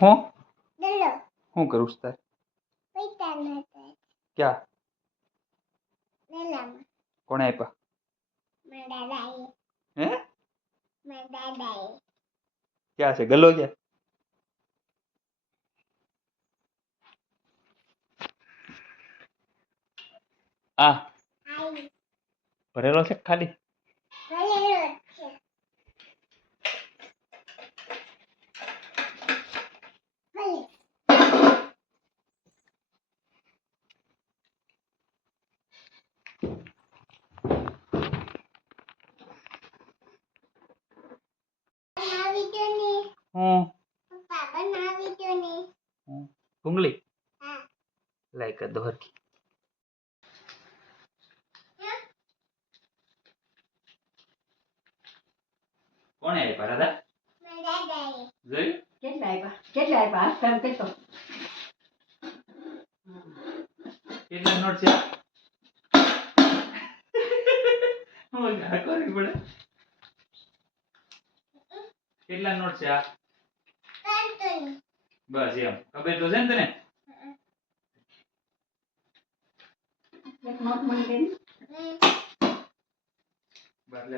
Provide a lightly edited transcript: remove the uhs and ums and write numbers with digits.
હું શું કરું તાર ક્યાં કોણે આપ્યા હે ક્યાં છે ગલ્લો ક્યાં આ ભરેલો છે ખાલી હું ભૂંગળી લાઈ કર દો હરખી કોણે આપ્યા દાદા જોયું કેટલા આપ્યા હાથ કામ કરતો કેટલા નોટ છે આ કરવી પડે કેટલા નોટ છે આ બસ એમ ખબર તો છે ને તને એક નોટ મને દે ને બસ